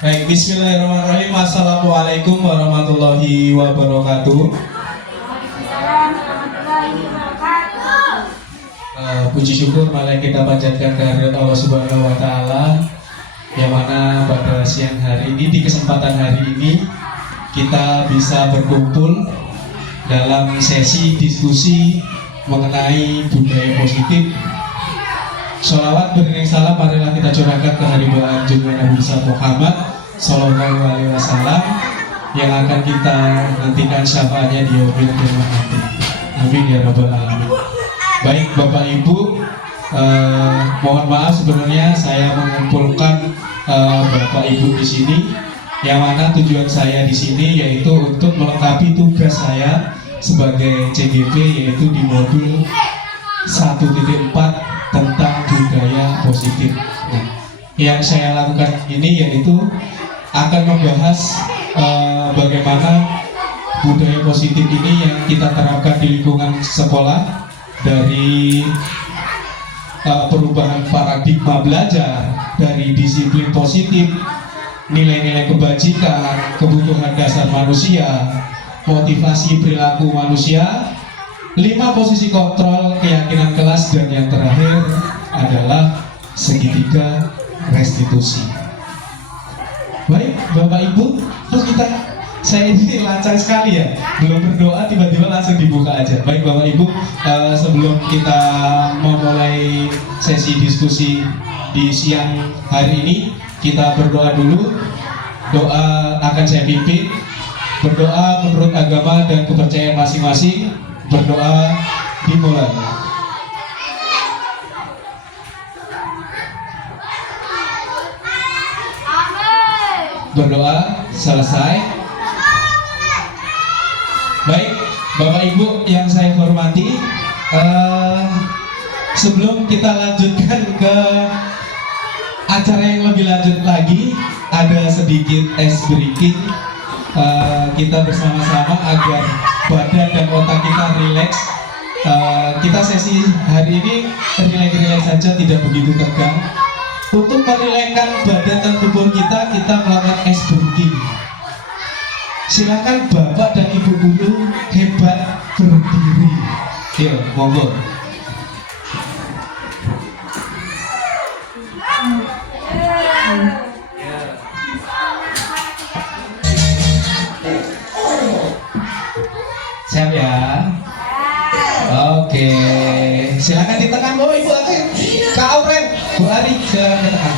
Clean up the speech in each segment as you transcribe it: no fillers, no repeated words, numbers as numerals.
Baik, bismillahirrahmanirrahim. Assalamualaikum warahmatullahi wabarakatuh. Waalaikumsalam warahmatullahi wabarakatuh. Puji syukur malah kita panjatkan kehadirat Allah Subhanahu wa Ta'ala, yang mana pada siang hari ini, di kesempatan hari ini, kita bisa berkumpul dalam sesi diskusi mengenai budaya positif. Sholawat beriring salam marilah kita curahkan ke hadirat junjungan Nabi besar Muhammad Sallallahu Alaihi Wasallam, yang akan kita nantikan syafaatnya di yaumil qiyamah nanti. Amin ya rabbal alamin. Baik Bapak Ibu, mohon maaf sebenarnya saya mengumpulkan Bapak Ibu di sini, yang mana tujuan saya di sini yaitu untuk melengkapi tugas saya sebagai CGP, yaitu di modul 1.4 tentang budaya positif. Nah, yang saya lakukan ini yaitu akan membahas bagaimana budaya positif ini yang kita terapkan di lingkungan sekolah, dari perubahan paradigma belajar, dari disiplin positif, nilai-nilai kebajikan, kebutuhan dasar manusia, motivasi perilaku manusia, 5 posisi kontrol keyakinan kelas, dan yang terakhir adalah segitiga restitusi. Baik Bapak Ibu, saya ini lancar sekali ya, belum berdoa tiba-tiba langsung dibuka aja. Baik Bapak Ibu, sebelum kita memulai sesi diskusi di siang hari ini, kita berdoa dulu. Doa akan saya pimpin, berdoa menurut agama dan kepercayaan masing-masing. Berdoa dimulai. Berdoa selesai. Baik Bapak Ibu yang saya hormati, sebelum kita lanjutkan ke acara yang lebih lanjut lagi, ada sedikit ice breaking. Kita bersama-sama agar badan dan otak kita rileks. Kita sesi hari ini rileks saja, tidak begitu tegang. Untuk merilekkan badan dan tubuh kita melakukan ice breathing. Silakan Bapak dan Ibu guru hebat berdiri. Yuk, monggo. Siap ya? Oke, silakan ditekan Bapak Ibu. Kak Auren, Bu Ari, silakan ditekan.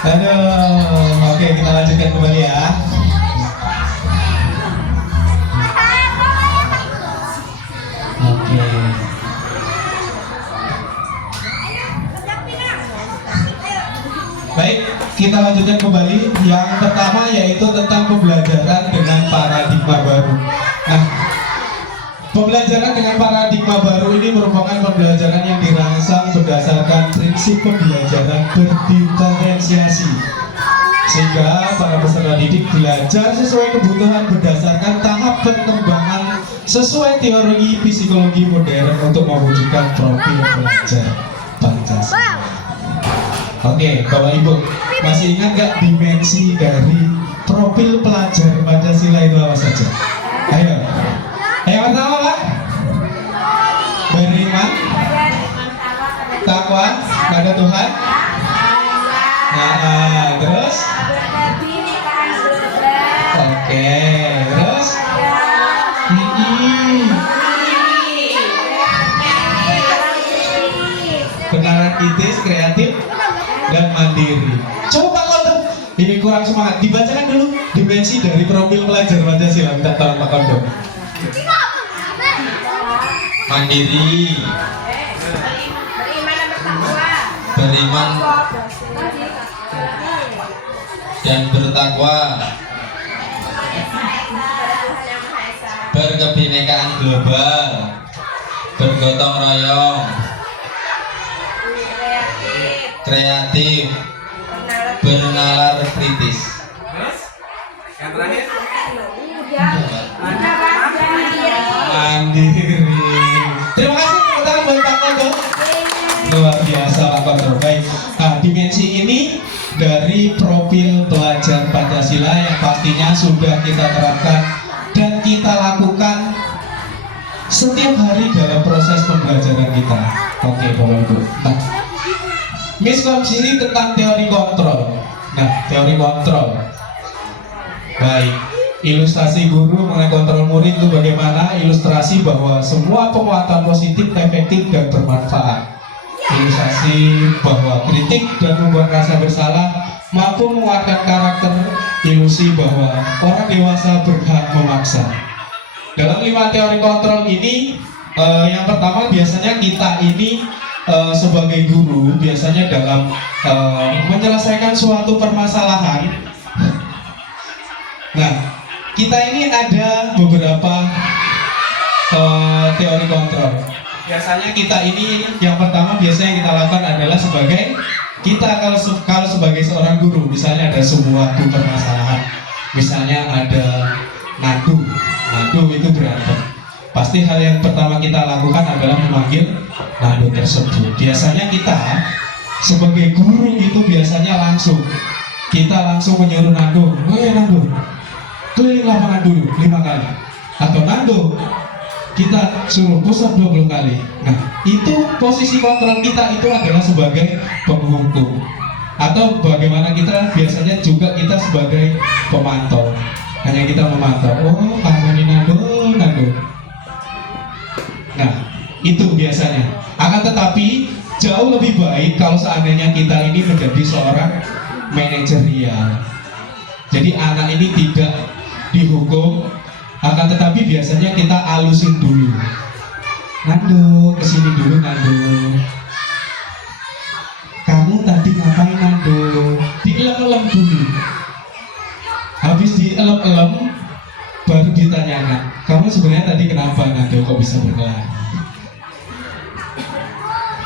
Aduh, oke kita lanjutkan kembali ya. Oke. Baik, kita lanjutkan kembali. Yang pertama yaitu tentang pembelajaran dengan paradigma baru. Nah, pembelajaran dengan paradigma baru ini merupakan pembelajaran yang dirangsang berdasarkan prinsip pembelajaran berdiferensiasi, sehingga para peserta didik belajar sesuai kebutuhan berdasarkan tahap perkembangan sesuai teori psikologi modern untuk mewujudkan profil pelajar Pancasila. Oke, Bapak Ibu, masih ingat gak dimensi dari profil pelajar Pancasila itu apa saja? Ayo. Yang pertama Pak, beriman, takwa pada Tuhan. Nah, terus? Oke, terus? Kenalan kritis, kreatif, dan mandiri. Coba Pak Kondo, ini kurang semangat. Dibacakan dulu dimensi dari profil pelajar Pancasila. Minta tolong Pak Kondo. Mandiri, beriman dan bertakwa, berkebinekaan global, bergotong royong, kreatif, bernalar kritis. Yang terakhir? Mandiri. Terima kasih tepuk tangan buat Pak Kondo. Luar biasa Pak Kondo. Baik. Nah, dimensi ini dari profil pelajar Pancasila yang pastinya sudah kita terapkan dan kita lakukan setiap hari dalam proses pembelajaran kita. Oke, Bapak Ibu. Nah, miskonsi ini tentang teori kontrol. Nah, teori kontrol. Baik. Ilustrasi guru mengenai kontrol murid itu bagaimana? Ilustrasi bahwa semua penguatan positif, efektif, dan bermanfaat. Ilustrasi bahwa kritik dan membuat rasa bersalah mampu menguatkan karakter. Ilusi bahwa orang dewasa berhak memaksa. Dalam 5 teori kontrol ini, yang pertama biasanya kita ini sebagai guru biasanya dalam menyelesaikan suatu permasalahan. Nah, kita ini ada beberapa teori kontrol. Biasanya kita ini yang pertama biasanya kita lakukan adalah sebagai kita kalau sebagai seorang guru, misalnya ada sebuah permasalahan, misalnya ada nadu itu berantem. Pasti hal yang pertama kita lakukan adalah memanggil nadu tersebut. Biasanya kita sebagai guru itu biasanya kita langsung menyuruh nadu, nadu keliling lapangan dulu 5 kali, atau nado kita suruh push up 20 kali. Nah, itu posisi kontrol kita itu adalah sebagai penghukum, atau bagaimana kita biasanya juga kita sebagai pemantau, hanya kita memantau. Oh, kamu ini nado. Nah, itu biasanya. Akan tetapi jauh lebih baik kalau seandainya kita ini menjadi seorang manajerial. Jadi anak ini tidak dihukum, akan tetapi biasanya kita alusin dulu. Nando, kesini dulu Nando. Kamu tadi ngapain Nando? Dielem-elem dulu. Habis dielem-elem, baru ditanyakan, kamu sebenarnya tadi kenapa Nando kok bisa berkelari?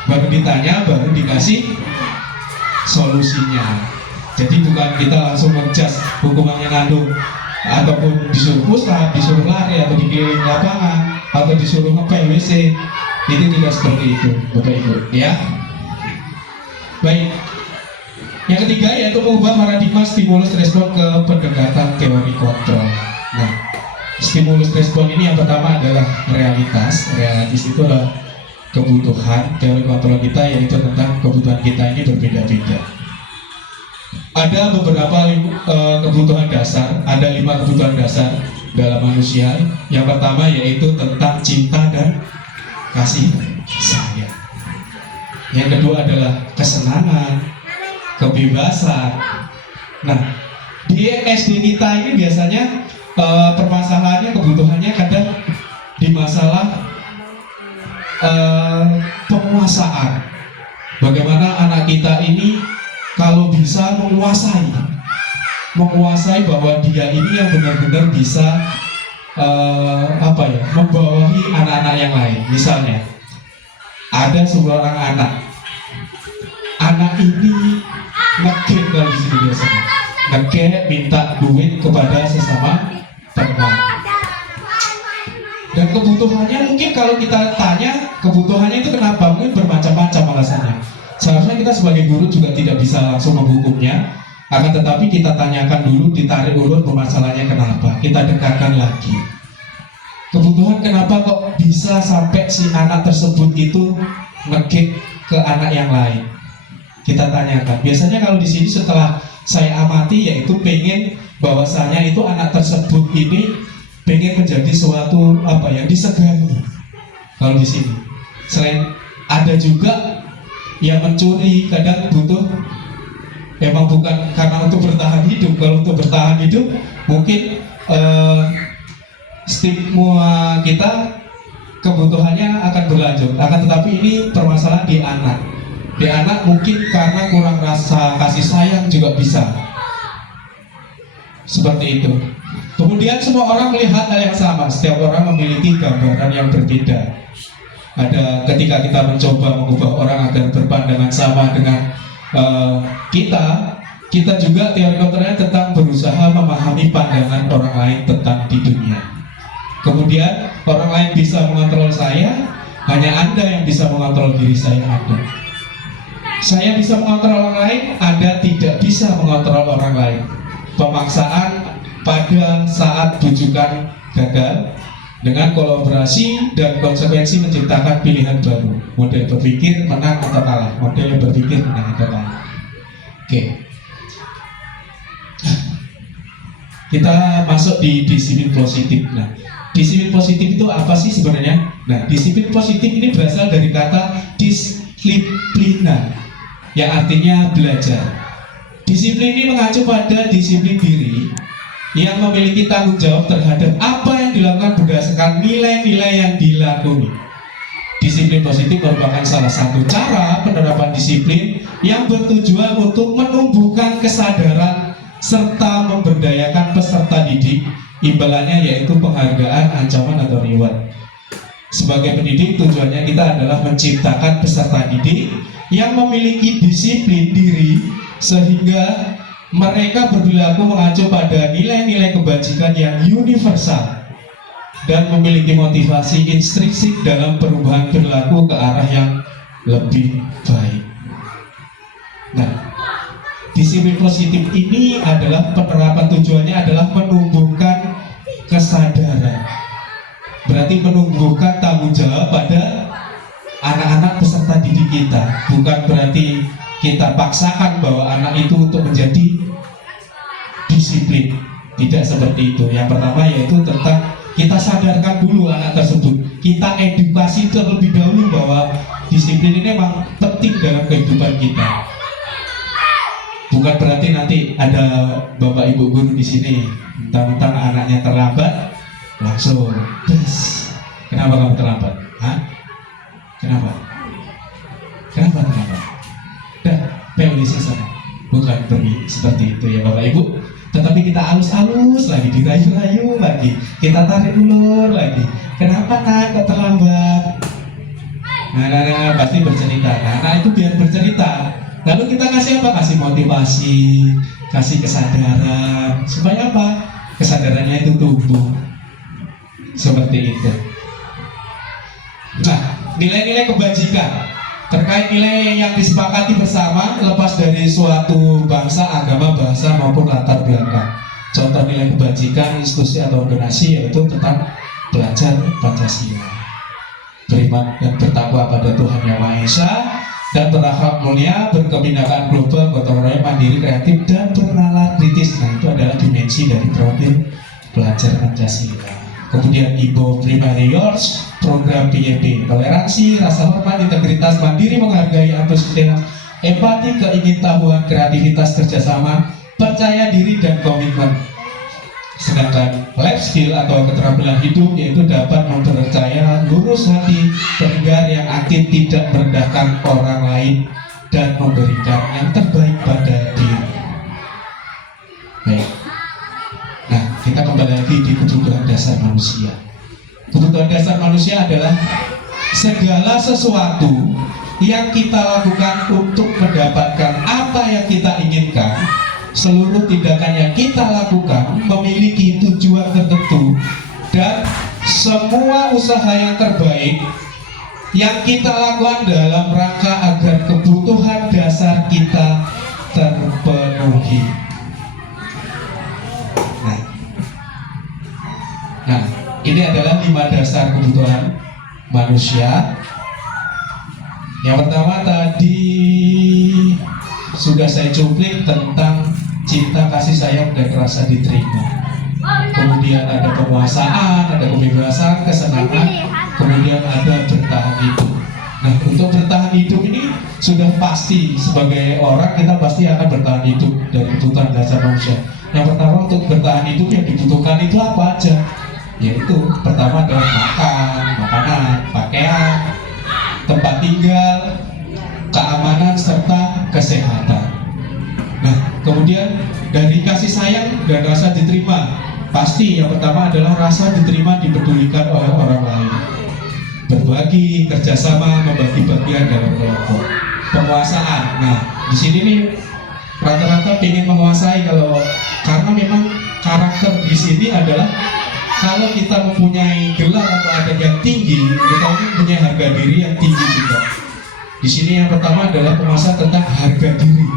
Baru ditanya, baru dikasih solusinya. Jadi bukan kita langsung menjas hukumannya Nando, ataupun disuruh push up, disuruh lari, atau dikeliling lapangan, atau disuruh ngepel WC. Itu tidak seperti itu, Bapak Ibu, ya. Baik. Yang ketiga yaitu mengubah paradigma stimulus respon ke pendekatan teori kontrol. Nah, stimulus respon ini yang pertama adalah realitas. Realitas itu adalah kebutuhan. Teori kontrol kita yaitu tentang kebutuhan kita ini berbeda-beda. Ada beberapa kebutuhan dasar, ada 5 kebutuhan dasar dalam manusia. Yang pertama yaitu tentang cinta dan kasih sayang. Yang kedua adalah kesenangan, kebebasan. Nah, di SD kita ini biasanya permasalahannya, kebutuhannya kadang di masalah penguasaan. Bagaimana anak kita ini kalau bisa menguasai bahwa dia ini yang benar-benar bisa membawahi anak-anak yang lain. Misalnya ada seorang anak ini ngegek, kalau di sini biasanya ngegek, minta duit kepada sesama teman. Dan kebutuhannya mungkin kalau kita tanya kebutuhannya itu kenapa, mungkin bermacam-macam alasannya. Seharusnya kita sebagai guru juga tidak bisa langsung menghukumnya, akan tetapi kita tanyakan dulu, ditarik ulur permasalahannya kenapa, kita dekatkan lagi. Kebutuhan kenapa kok bisa sampai si anak tersebut itu ngegek ke anak yang lain, kita tanyakan. Biasanya kalau di sini setelah saya amati, yaitu pengen bahwasanya itu anak tersebut ini pengen menjadi suatu yang disegani. Kalau di sini, selain ada juga yang mencuri, kadang butuh, emang bukan karena untuk bertahan hidup. Kalau untuk bertahan hidup mungkin stigma kita kebutuhannya akan berlanjut. Akan tetapi ini permasalahan di anak. Di anak mungkin karena kurang rasa kasih sayang juga bisa. Seperti itu. Kemudian semua orang melihat hal yang sama. Setiap orang memiliki gambaran yang berbeda. Ada ketika kita mencoba mengubah orang agar berpandangan sama dengan kita juga teori kontranya tentang berusaha memahami pandangan orang lain tentang di dunia. Kemudian orang lain bisa mengontrol saya, hanya Anda yang bisa mengontrol diri saya, Anda. Saya bisa mengontrol orang lain, Anda tidak bisa mengontrol orang lain. Pemaksaan pada saat bujukan gagal, dengan kolaborasi dan konsekuensi menciptakan pilihan baru. Model berpikir menang atau kalah. Model berpikir menang atau kalah. Oke. Kita masuk di disiplin positif. Nah, disiplin positif itu apa sih sebenarnya? Nah, disiplin positif ini berasal dari kata disiplina, yang artinya belajar. Disiplin ini mengacu pada disiplin diri yang memiliki tanggung jawab terhadap apa yang dilakukan berdasarkan nilai-nilai yang dilakoni. Disiplin positif merupakan salah satu cara penerapan disiplin yang bertujuan untuk menumbuhkan kesadaran serta memberdayakan peserta didik. Imbalannya yaitu penghargaan, ancaman, atau reward. Sebagai pendidik, tujuannya kita adalah menciptakan peserta didik yang memiliki disiplin diri sehingga mereka berperilaku mengacu pada nilai-nilai kebajikan yang universal dan memiliki motivasi intrinsik dalam perubahan perilaku ke arah yang lebih baik. Nah, disiplin positif ini adalah penerapan tujuannya adalah menumbuhkan kesadaran. Berarti menumbuhkan tanggung jawab pada anak-anak peserta didik kita. Bukan berarti kita paksakan bahwa anak itu untuk menjadi disiplin. Tidak seperti itu. Yang pertama yaitu tentang kita sadarkan dulu anak tersebut. Kita edukasi terlebih dahulu bahwa disiplin ini memang penting dalam kehidupan kita. Bukan berarti nanti ada bapak ibu guru di sini, mentang-mentang anaknya terlambat, langsung, yes. Kenapa kamu terlambat? Hah? Kenapa? Kenapa terlambat? Dah, pilih sana. Bukan pergi seperti itu ya bapak ibu. Tetapi kita halus-halus lagi, dirayu-rayu lagi, kita tarik ulur lagi. Kenapa nak kok terlambat? Nah, pasti bercerita. Nah, itu biar bercerita. Lalu kita kasih apa? Kasih motivasi, kasih kesadaran. Supaya apa? Kesadarannya itu tumbuh. Seperti itu. Nah, nilai-nilai kebajikan terkait nilai yang disepakati bersama lepas dari suatu bangsa, agama, bahasa maupun latar belakang. Contoh nilai kebajikan institusi atau organisasi yaitu tentang belajar Pancasila, beriman dan bertakwa pada Tuhan Yang Maha Esa, dan berakhlak mulia, berkebinekaan global, gotong royong, mandiri, kreatif, dan bernalar kritis. Nah, itu adalah dimensi dari profil belajar Pancasila. Kemudian Ibo Primary Yours, program PYP, toleransi, rasa hormat, integritas, mandiri, menghargai, antusias, empati, keingintahuan, kreativitas, kerjasama, percaya diri, dan komitmen. Sedangkan life skill atau keterampilan hidup yaitu dapat mempercaya, lurus hati, tegar, yang aktif, tidak merendahkan orang lain, dan memberikan yang terbaik pada diri. Baik. Nah, kita kembali lagi di kebutuhan dasar manusia. Kebutuhan dasar manusia adalah segala sesuatu yang kita lakukan untuk mendapatkan apa yang kita inginkan. Seluruh tindakan yang kita lakukan memiliki tujuan tertentu, dan semua usaha yang terbaik yang kita lakukan dalam rangka agar kebutuhan dasar kita terpenuhi. Nah, ini adalah 5 dasar kebutuhan manusia. Yang pertama tadi sudah saya cuplik tentang cinta, kasih sayang, dan rasa diterima. Kemudian ada penguasaan, ada kebebasan, kesenangan, kemudian ada bertahan hidup. Nah, untuk bertahan hidup ini sudah pasti sebagai orang kita pasti akan bertahan hidup dari kebutuhan dasar manusia. Yang pertama, untuk bertahan hidup yang dibutuhkan itu apa aja? Yaitu pertama adalah makan, makanan, pakaian, tempat tinggal, keamanan, serta kesehatan. Nah, kemudian dari kasih sayang dan rasa diterima, pasti yang pertama adalah rasa diterima, dipedulikan oleh orang lain. Berbagi, kerjasama, membagi bagian dalam kelompok. Penguasaan. Nah, di sini nih rata-rata ingin menguasai karena memang karakter di sini adalah kalau kita mempunyai gelar atau adat yang tinggi, kita ini punya harga diri yang tinggi juga. Di sini yang pertama adalah penguasaan tentang harga diri,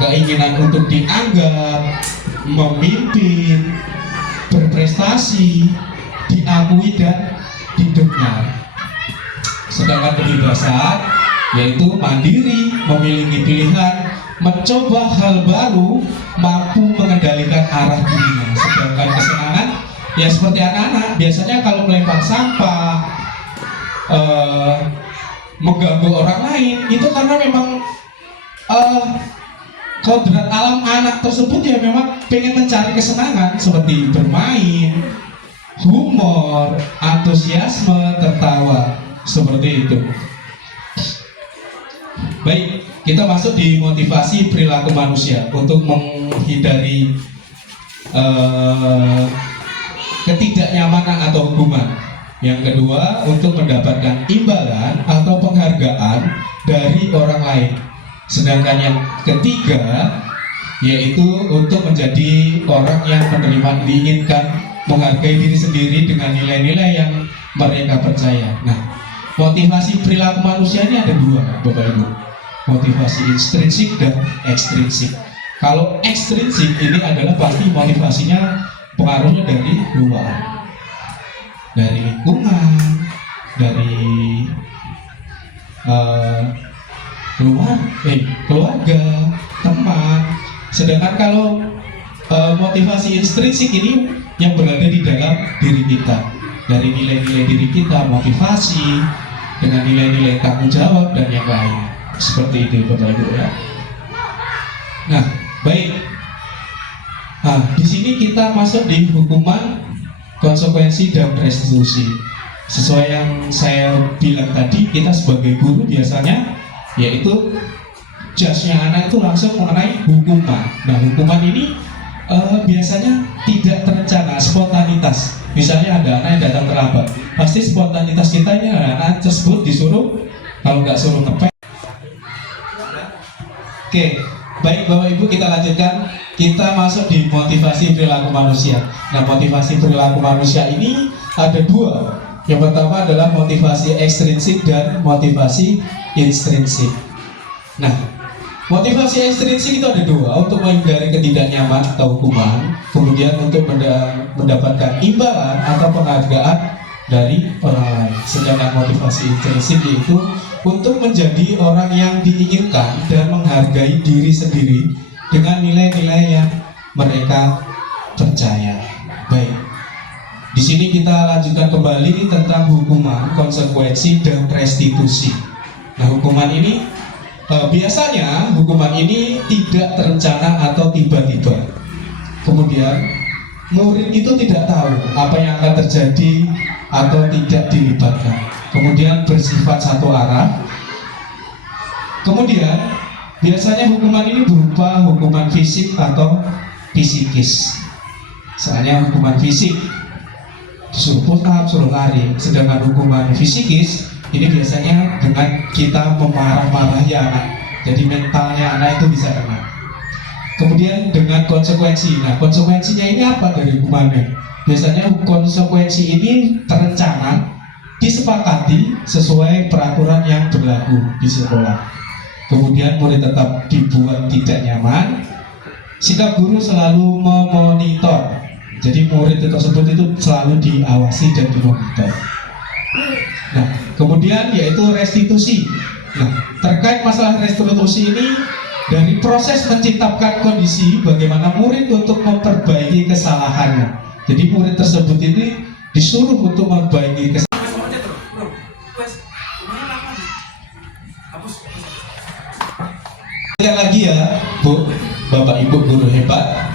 keinginan untuk dianggap, memimpin, berprestasi, diakui dan didengar. Sedangkan kebebasan yaitu mandiri, memiliki pilihan, mencoba hal baru, mampu mengendalikan arah dirinya. Sedangkan kesenangan ya seperti anak-anak biasanya kalau melempar sampah, mengganggu orang lain, itu karena memang kodrat alam anak tersebut ya memang pengen mencari kesenangan seperti bermain, humor, antusiasme, tertawa, seperti itu. Baik, kita masuk di motivasi perilaku manusia untuk menghindari ketidaknyamanan atau hukuman. Yang kedua, untuk mendapatkan imbalan atau penghargaan dari orang lain. Sedangkan yang ketiga, yaitu untuk menjadi orang yang menerima, diinginkan, menghargai diri sendiri dengan nilai-nilai yang mereka percaya. Nah, motivasi perilaku manusia ini ada 2, Bapak Ibu. Motivasi intrinsik dan ekstrinsik. Kalau ekstrinsik ini adalah pasti motivasinya pengaruhnya dari luar, dari lingkungan, dari keluarga, teman. Sedangkan kalau motivasi intrinsik ini yang berada di dalam diri kita, dari nilai-nilai diri kita, motivasi dengan nilai-nilai tanggung jawab dan yang lain. Seperti itu, Bapak Ibu ya. Nah, baik. Nah, di sini kita masuk di hukuman, konsekuensi, dan restitusi. Sesuai yang saya bilang tadi, kita sebagai guru biasanya yaitu jasnya anak itu langsung mengenai hukuman. Nah, hukuman ini biasanya tidak terencana, spontanitas. Misalnya ada anak yang datang terlambat, pasti spontanitas kita ini anak tersebut disuruh, kalau nggak suruh ngepel. Oke, baik Bapak Ibu, kita lanjutkan. Kita masuk di motivasi perilaku manusia. Nah, motivasi perilaku manusia ini ada 2. Yang pertama adalah motivasi ekstrinsik dan motivasi intrinsik. Nah, motivasi ekstrinsik itu ada 2, untuk menghindari ketidaknyamanan atau hukuman, kemudian untuk mendapatkan imbalan atau penghargaan dari orang lain. Sedangkan motivasi intrinsik yaitu untuk menjadi orang yang diinginkan dan menghargai diri sendiri dengan nilai-nilai yang mereka percaya. Baik, di sini kita lanjutkan kembali tentang hukuman, konsekuensi, dan restitusi. Nah, hukuman ini Biasanya hukuman ini tidak terencana atau tiba-tiba. Kemudian murid itu tidak tahu apa yang akan terjadi atau tidak dilibatkan. Kemudian bersifat satu arah. Kemudian biasanya hukuman ini berupa hukuman fisik atau psikis. Misalnya hukuman fisik disuruh push up, suruh lari. Sedangkan hukuman fisikis ini biasanya dengan kita memarah-marahi anak. Jadi mentalnya anak itu bisa kena. Kemudian dengan konsekuensi. Nah, konsekuensinya ini apa dari hukumannya? Biasanya konsekuensi ini terencana, disepakati sesuai peraturan yang berlaku di sekolah. Kemudian murid tetap dibuat tidak nyaman. Sikap guru selalu memonitor. Jadi murid tersebut itu selalu diawasi dan dimonitor. Nah, kemudian yaitu restitusi. Nah, terkait masalah restitusi ini dari proses menciptakan kondisi bagaimana murid untuk memperbaiki kesalahannya. Jadi murid tersebut ini disuruh untuk memperbaiki kesalahan. Lihat lagi ya, Bu, Bapak Ibu guru hebat.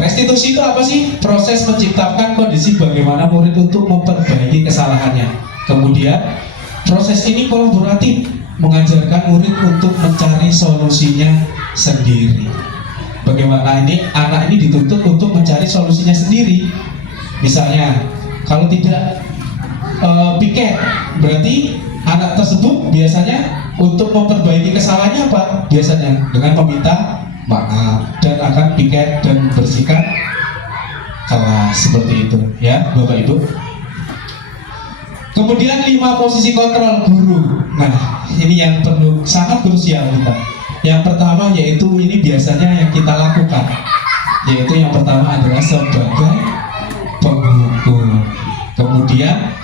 Restitusi itu apa sih? Proses menciptakan kondisi bagaimana murid untuk memperbaiki kesalahannya. Kemudian proses ini kolaboratif, mengajarkan murid untuk mencari solusinya sendiri. Bagaimana ini anak ini dituntut untuk mencari solusinya sendiri. Misalnya, kalau tidak piket, berarti anak tersebut biasanya untuk memperbaiki kesalahannya apa? Biasanya dengan meminta maaf dan akan piket dan bersihkan kelas, seperti itu ya Bapak Ibu. Kemudian 5 posisi kontrol guru. Nah, ini yang perlu sangat krusial kita. Yang pertama yaitu ini biasanya yang kita lakukan, yaitu yang pertama adalah sebagai penghukum. Kemudian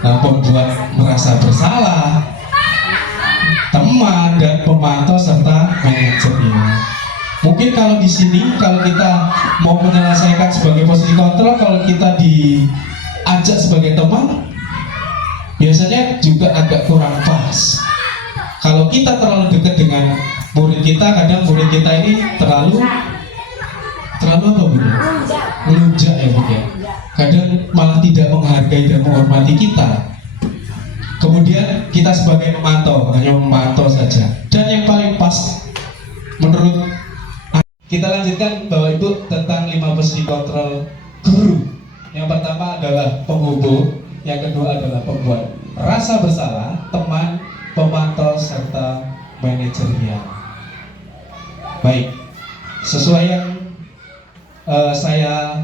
pembuat merasa bersalah, teman dan pemantau serta manajernya. Mungkin kalau di sini kalau kita mau menyelesaikan sebagai posisi kontrol, kalau kita diajak sebagai teman, biasanya juga agak kurang pas. Kalau kita terlalu dekat dengan murid kita, kadang murid kita ini terlalu apa Bu? Melunjak ya Bu ya. Kadang malah tidak menghargai dan menghormati kita. Kemudian kita sebagai pemantau hanya memantau saja. Dan yang paling pas menurut kita lanjutkan Bapak Ibu tentang 5 posisi kontrol guru. Yang pertama adalah penghubung, yang kedua adalah pembuat rasa bersalah, teman, pemantau serta manajerial. Baik, sesuai yang saya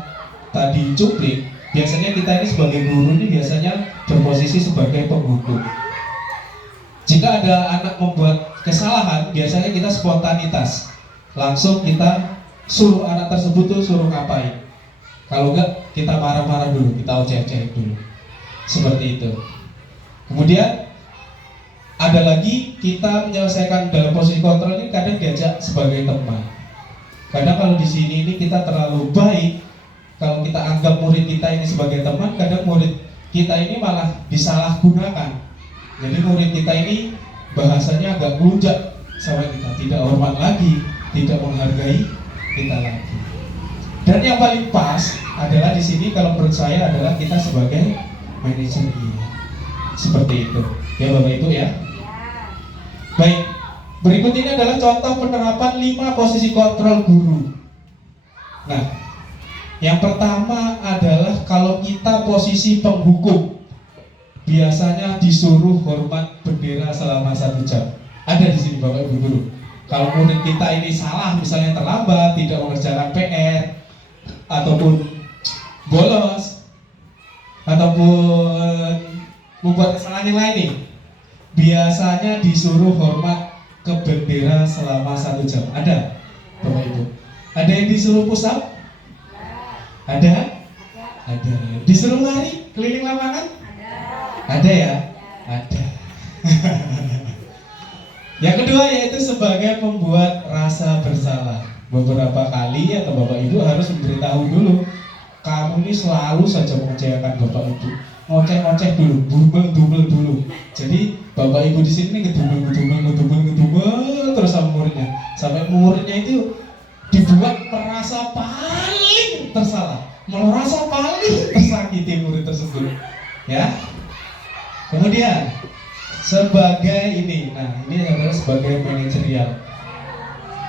tadi cuplik, biasanya kita ini sebagai guru ini biasanya berposisi sebagai penghukum. Jika ada anak membuat kesalahan, biasanya kita spontanitas. Langsung kita suruh anak tersebut tuh suruh ngapain. Kalau enggak kita marah-marah dulu, kita ojek-ojek dulu. Seperti itu. Kemudian ada lagi kita menyelesaikan dalam posisi kontrol ini kadang diajak sebagai teman. Kadang kalau di sini ini kita terlalu baik, kalau kita anggap murid kita ini sebagai teman, kadang murid kita ini malah disalahgunakan. Jadi murid kita ini bahasanya agak melunjak sama kita, tidak hormat lagi, tidak menghargai kita lagi. Dan yang paling pas adalah di sini kalau menurut saya adalah kita sebagai manajer. Seperti itu. Ya Bapak Ibu ya. Baik, berikut ini adalah contoh penerapan 5 posisi kontrol guru. Nah, yang pertama adalah kalau kita posisi penghukum, biasanya disuruh hormat bendera selama 1 jam. Ada di sini Bapak Ibu guru. Kalau murid kita ini salah, misalnya terlambat, tidak mengerjakan PR, ataupun bolos, ataupun membuat kesalahan yang lain nih, biasanya disuruh hormat ke bendera selama 1 jam. Ada Bapak Ibu? Ada yang disuruh push up? Ada? Ada. Disuruh lari keliling lapangan? Ada ya? Ada. Yang kedua yaitu sebagai pembuat rasa bersalah. Beberapa kali atau Bapak Ibu harus memberitahu dulu, kamu ini selalu saja mengecewakan Bapak Ibu. ngoceh-ngoceh dulu, dumel dulu. Jadi bapak ibu di sini ngedumel terus sama muridnya, sampai muridnya itu dibuat merasa paling tersalah, merasa paling tersakiti murid tersebut, ya. Kemudian sebagai ini, nah ini adalah sebagai manajerial,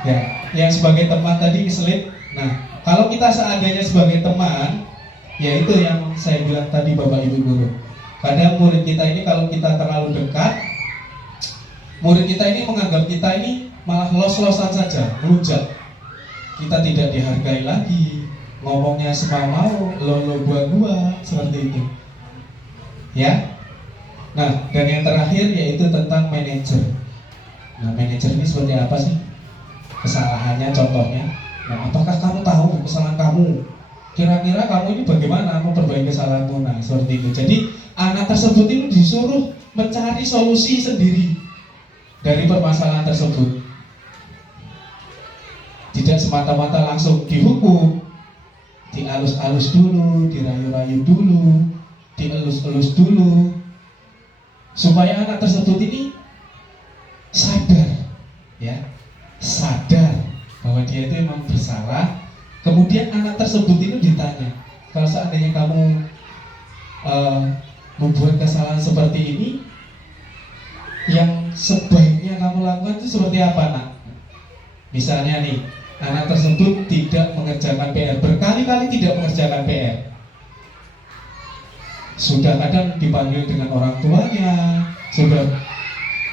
ya, yang sebagai teman tadi keselip. Nah, kalau kita seandainya sebagai teman, ya itu yang saya bilang tadi bapak ibu guru. Kadang murid kita ini kalau kita terlalu dekat, murid kita ini menganggap kita ini malah los-losan saja, melunjak. Kita tidak dihargai lagi, ngomongnya semau-mau, lo buat gua, seperti itu. Ya. Nah, dan yang terakhir yaitu tentang manajer. Nah, manajer ini seperti apa sih? Kesalahannya contohnya. Nah, apakah kamu tahu kesalahan kamu? Kira-kira kamu ini bagaimana memperbaiki kesalahanmu? Nah, seperti itu. Jadi, anak tersebut ini disuruh mencari solusi sendiri dari permasalahan tersebut. Tidak semata-mata langsung dihukum, dialus-alus dulu, dirayu-rayu dulu, dielus-elus dulu, supaya anak tersebut ini sadar, ya, sadar bahwa dia itu memang bersalah. Kemudian anak tersebut itu ditanya, kalau seandainya kamu membuat kesalahan seperti ini, yang sebaiknya kamu lakukan itu seperti apa, nak? Misalnya nih, anak tersebut tidak mengerjakan PR, berkali-kali tidak mengerjakan PR. Sudah kadang dipanggil dengan orang tuanya, sudah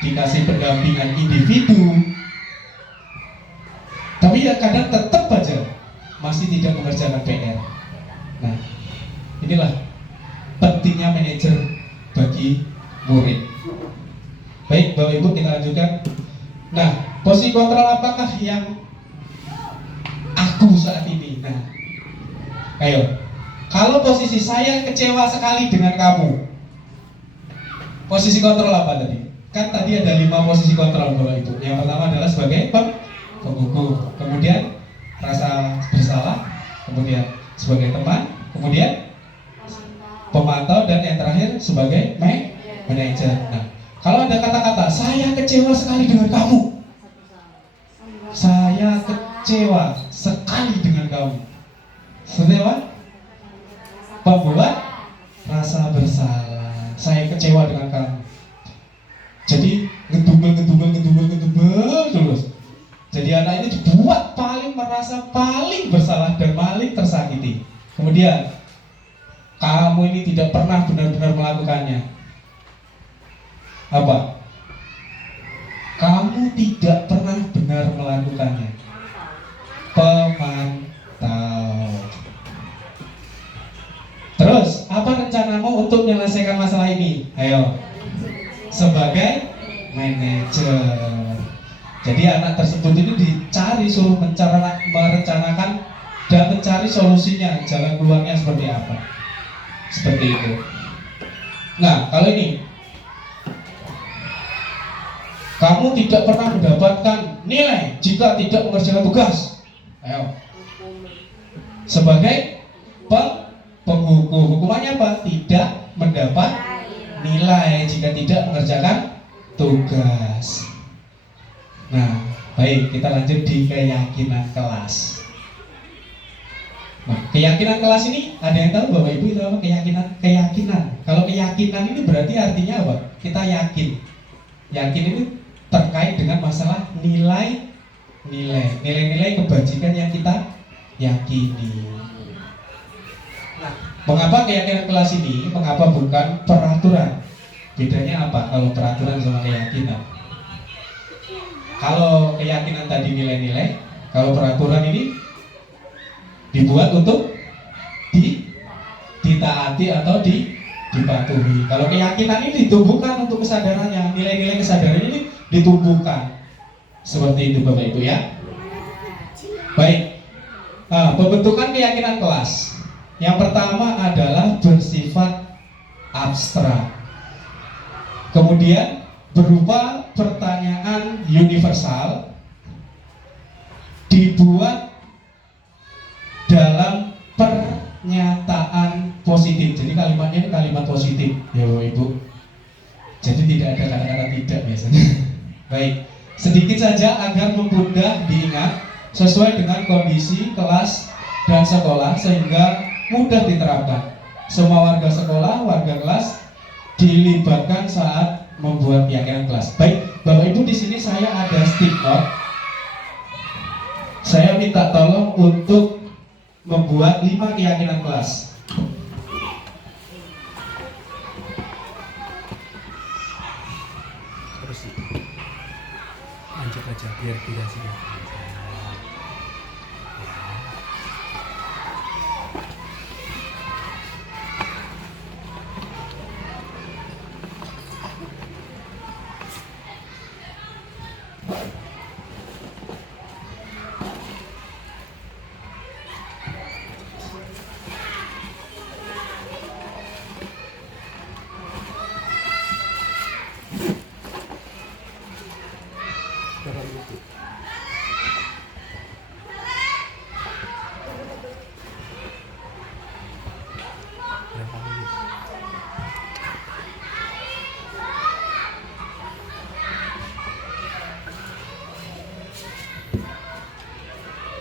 dikasih pendampingan individu, tapi ya kadang tetap aja masih tidak mengerjakan PR. Nah, inilah pentingnya manajer bagi murid. Baik, Bapak Ibu, kita lanjutkan. Nah, posisi kontrol apakah yang aku saat ini? Nah, ayo. Kalau posisi saya kecewa sekali dengan kamu, posisi kontrol apa tadi? Kan tadi ada 5 posisi kontrol Bapak Ibu. Yang pertama adalah sebagai penghukum, kemudian rasa bersalah, kemudian sebagai teman, kemudian pemantau, dan yang terakhir sebagai manajer. Nah, kalau ada kata-kata saya kecewa sekali dengan kamu, saya kecewa sekali dengan kamu, seperti apa? Membuat rasa bersalah. Saya kecewa dengan kamu. Jadi ngedumel terus. Jadi anak ini dibuat merasa paling bersalah dan paling tersakiti. Kemudian kamu ini tidak pernah benar-benar melakukannya. Apa? Kamu tidak pernah benar melakukannya. Pemantau. Terus, apa rencanamu untuk menyelesaikan masalah ini? Ayo. Sebagai manajer. Jadi anak tersebut ini dicari, suruh merencanakan dan mencari solusinya, jalan keluarnya seperti apa. Seperti itu. Nah, kalau ini, kamu tidak pernah mendapatkan nilai jika tidak mengerjakan tugas. Ayo. Sebagai penghukum, hukumannya apa? Tidak mendapat nilai jika tidak mengerjakan tugas. Nah, baik, kita lanjut di keyakinan kelas. Nah, keyakinan kelas ini ada yang tahu Bapak Ibu itu apa? Keyakinan. Kalau keyakinan ini berarti artinya apa? Kita yakin. Yakin ini terkait dengan masalah nilai kebajikan yang kita yakini. Nah, mengapa keyakinan kelas ini? Mengapa bukan peraturan? Bedanya apa kalau peraturan sama keyakinan? Kalau keyakinan tadi nilai-nilai, kalau peraturan ini dibuat untuk ditaati atau dipatuhi. Kalau keyakinan ini ditumbuhkan untuk kesadarannya, nilai-nilai kesadaran ini ditumbuhkan. Seperti itu Bapak Ibu ya. Baik. Nah, pembentukan keyakinan kelas. Yang pertama adalah bersifat abstrak. Kemudian berupa pertanyaan universal, dibuat dalam pernyataan positif. Jadi kalimatnya kalimatnya ini kalimat positif ya Bapak Ibu. Jadi tidak ada kata-kata tidak biasanya. Baik, sedikit saja agar mudah diingat sesuai dengan kondisi kelas dan sekolah sehingga mudah diterapkan. Semua warga sekolah, warga kelas dilibatkan saat membuat keyakinan kelas. Baik, Bapak Ibu, di sini saya ada stick note. Saya minta tolong untuk membuat 5 keyakinan kelas. Terus lanjut aja biar durasinya.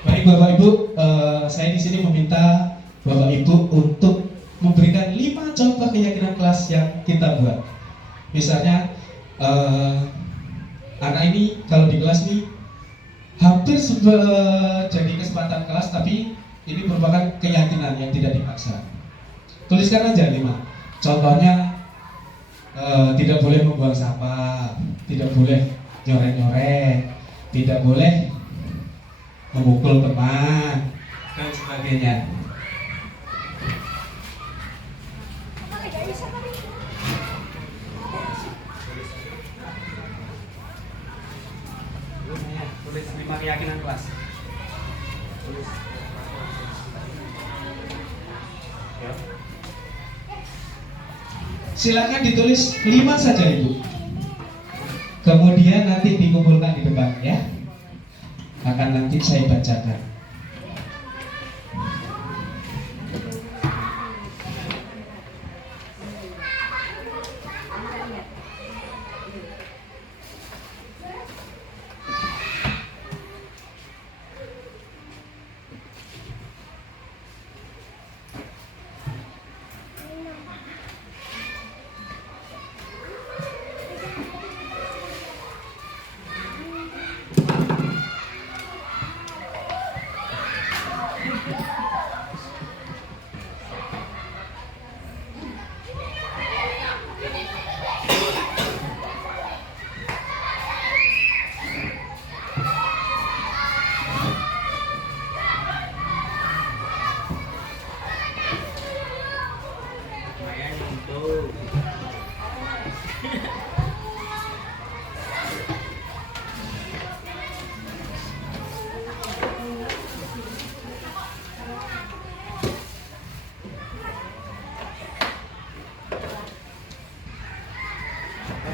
Baik Bapak Ibu, saya di sini meminta Bapak Ibu untuk memberikan 5 contoh keyakinan kelas yang kita buat. Misalnya anak ini kalau di kelas ini hampir jadi kesempatan kelas, tapi ini merupakan keyakinan yang tidak dipaksa. Tuliskan aja 5. Contohnya tidak boleh membuang sampah, tidak boleh nyoret-nyoret, tidak boleh memukul teman dan sebagainya. Tulis 5 keyakinan kelas. Tulis. Ya. Silakan ditulis 5 saja Ibu. Kemudian nanti dikumpulkan di depan ya. Akan nanti saya bacakan.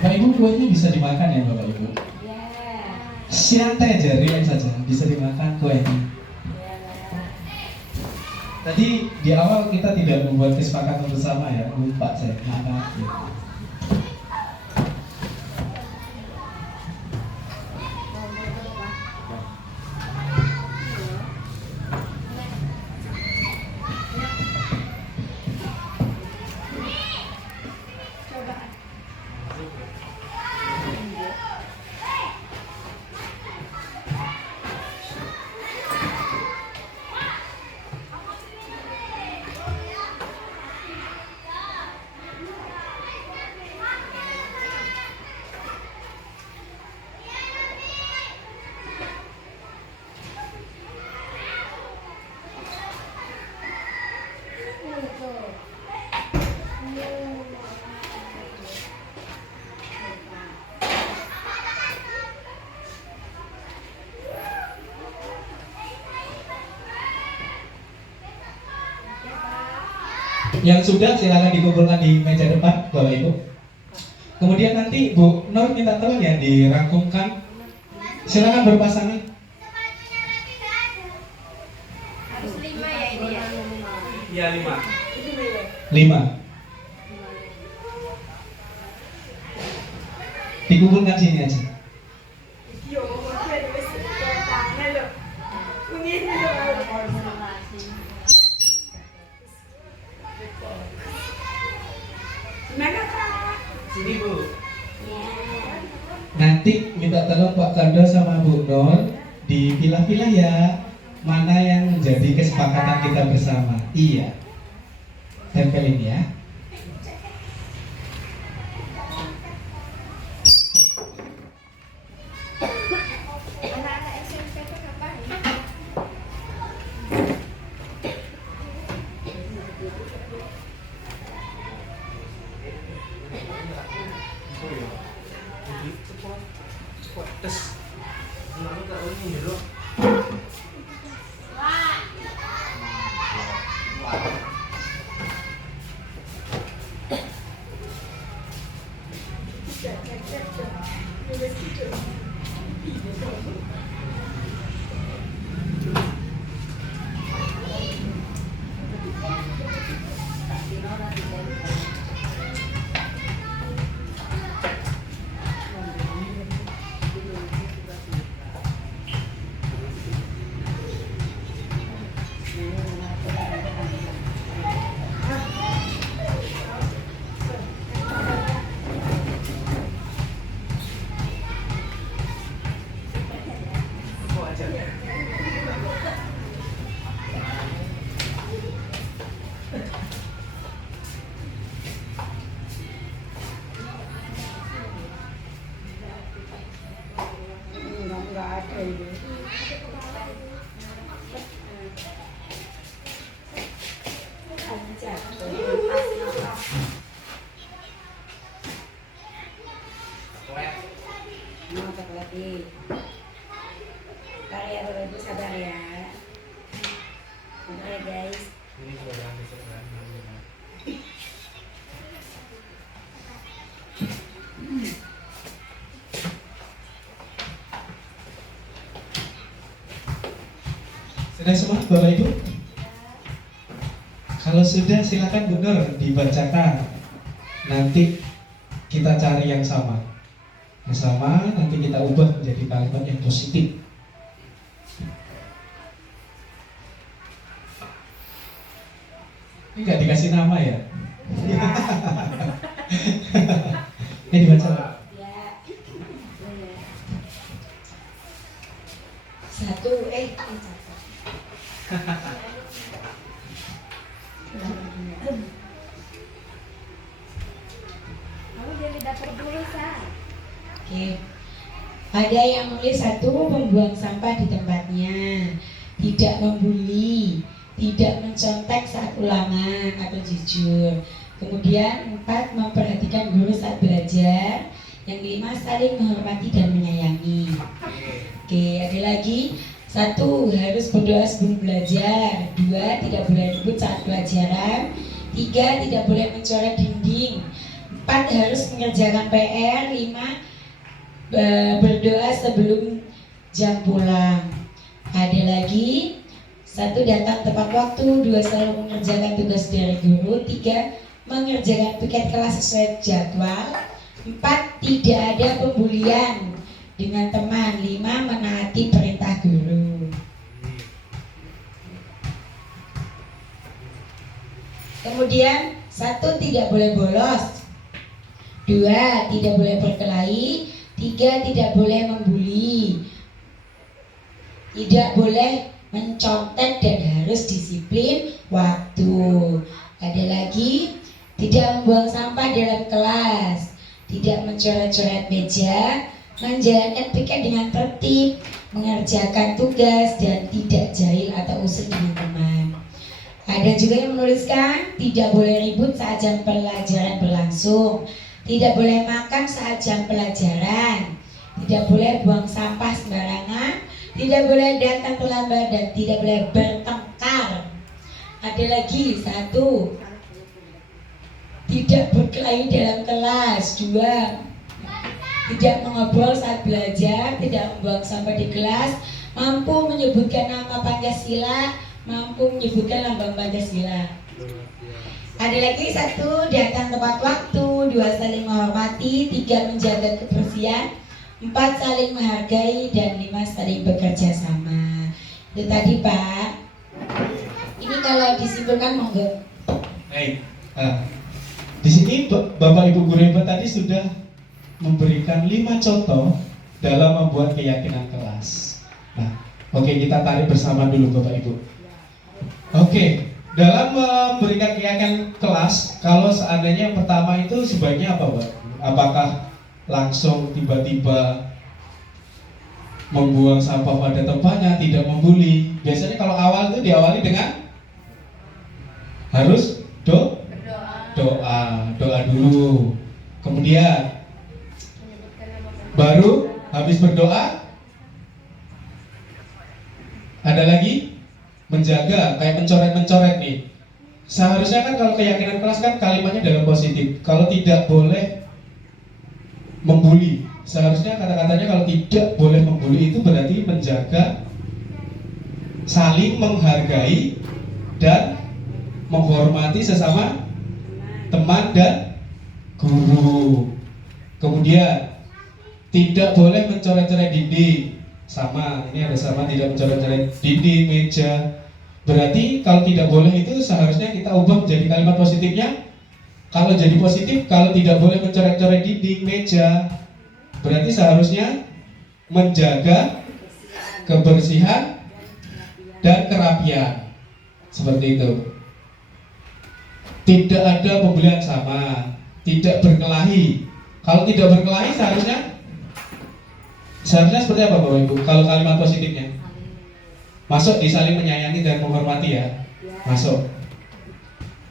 Bapak Ibu, kuenya bisa dimakan ya Bapak Ibu? Santai aja, relax saja, bisa dimakan kuenya. Tadi di awal kita tidak membuat kesepakatan bersama ya, lupa saya, maaf ya. Yang sudah silakan dikumpulkan di meja depan Bapak Ibu. Kemudian nanti Bu Nur minta tolong ya dirangkumkan. Silakan berpasangan. Harus 5 ya ini ya. Iya 5. 5. Dikumpulkan sini aja. Yo, mungkin wis tangan lho. Ini lho. Gimana Kak? Sini Bu. Ya. Nanti minta tolong Pak Kando sama Bu Nur dipilah-pilah ya, mana yang menjadi kesepakatan kita bersama. Iya. Tempelin ya. Anak-anak SMP itu kapan? Enggak ada ini. Mau coklat nih. Ntar ya Bapak Ibu sabar ya. Bentar ya guys. Ini sudah berani sebenarnya. Sudah semua Bapak Ibu? Kalau sudah silakan Bu Nur dibacakan. Nanti kita cari yang sama. Yang sama nanti kita ubah menjadi kalimat yang positif. Ini nggak dikasih nama ya? Ini dibaca. Ya. Satu, kamu jadi dapur dulu, Sa. Oke. Ada yang nulis satu, membuang sampah di tempatnya, tidak membuli, tidak mencontek saat ulangan atau jujur. Kemudian 4, memperhatikan guru saat belajar. Yang 5, saling menghormati dan menyayangi. Oke, ada lagi. 1, harus berdoa sebelum belajar. 2, tidak boleh ribut saat pelajaran. 3, tidak boleh mencoret dinding. 4, harus mengerjakan PR. 5, berdoa sebelum jam pulang. Ada lagi. 1, datang tepat waktu. 2, selalu mengerjakan tugas dari guru. 3, mengerjakan piket kelas sesuai jadwal. 4, tidak ada pembulian dengan teman. 5, menaati perintah guru. Kemudian 1, tidak boleh bolos. 2, tidak boleh berkelahi. 3, tidak boleh membuli. Tidak boleh mencontek dan harus disiplin waktu. Ada lagi, tidak membuang sampah dalam kelas, tidak mencoret-coret meja, menjalankan piket dengan tertib, mengerjakan tugas, dan tidak jahil atau usil dengan teman. Ada juga yang menuliskan tidak boleh ribut saat jam pelajaran berlangsung, tidak boleh makan saat jam pelajaran, tidak boleh buang sampah sembarangan, tidak boleh datang terlambat, dan tidak boleh bertengkar. Ada lagi 1, tidak berkelahi dalam kelas. 2, tidak mengobrol saat belajar, tidak membuang sampah di kelas, mampu menyebutkan nama Pancasila, mampu menyebutkan lambang Pancasila. Ada lagi, 1, datang tepat waktu. 2, saling menghormati. 3, menjaga kebersihan. 4, saling menghargai. Dan 5, saling bekerja sama. Itu tadi Pak. Ini kalau disimpulkan monggo. Baik. Nah, di sini Bapak Ibu guru hebat tadi sudah memberikan 5 contoh dalam membuat keyakinan kelas. Nah, oke, kita tarik bersama dulu Bapak Ibu. Oke, dalam memberikan keyakinan kelas, kalau seandainya yang pertama itu sebaiknya apa, Pak? Apakah langsung tiba-tiba membuang sampah pada tempatnya, tidak membuli? Biasanya kalau awal itu diawali dengan harus doa dulu. Kemudian baru habis berdoa ada lagi menjaga, kayak mencoret nih. Seharusnya kan kalau keyakinan kelas kan kalimatnya dalam positif. Kalau tidak boleh membuli, seharusnya kata-katanya kalau tidak boleh membuli itu berarti menjaga, saling menghargai dan menghormati sesama teman dan guru. Kemudian tidak boleh mencoret-coret dinding. Sama, ini ada sama, tidak mencoret-coret dinding, meja. Berarti kalau tidak boleh itu seharusnya kita ubah menjadi kalimat positifnya. Kalau jadi positif, kalau tidak boleh mencoret-coret dinding, meja, berarti seharusnya menjaga kebersihan dan kerapian. Seperti itu. Tidak ada pembelian sama, tidak berkelahi. Kalau tidak berkelahi seharusnya seperti apa Bapak Ibu? Kalau kalimat positifnya masuk di saling menyayangi dan menghormati ya. Masuk.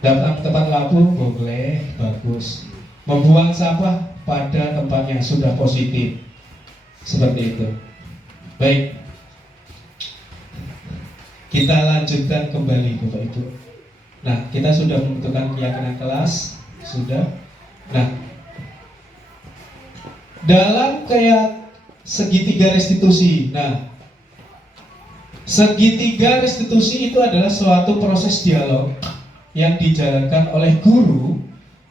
Datang tepat waktu, boleh, bagus. Membuang sampah pada tempatnya, sudah positif. Seperti itu. Baik. Kita lanjutkan kembali Bapak Ibu. Nah, kita sudah membentukkan keyakinan kelas, sudah. Nah, dalam kayak segitiga restitusi. Nah, segitiga restitusi itu adalah suatu proses dialog yang dijalankan oleh guru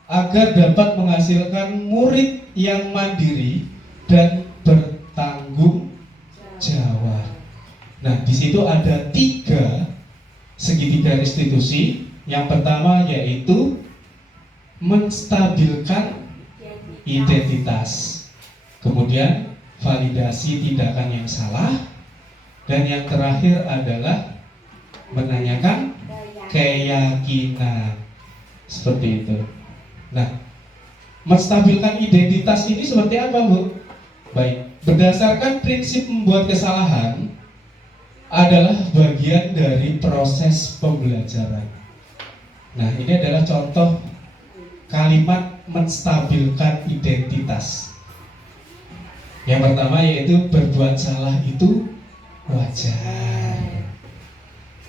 agar dapat menghasilkan murid yang mandiri dan bertanggung jawab. Nah, di situ ada 3 segitiga restitusi. Yang pertama yaitu menstabilkan identitas. Kemudian validasi tindakan yang salah, dan yang terakhir adalah menanyakan keyakinan. Seperti itu. Nah, menstabilkan identitas ini seperti apa, Bu? Baik, berdasarkan prinsip membuat kesalahan adalah bagian dari proses pembelajaran. Nah, ini adalah contoh kalimat menstabilkan identitas. Yang pertama yaitu berbuat salah itu wajar.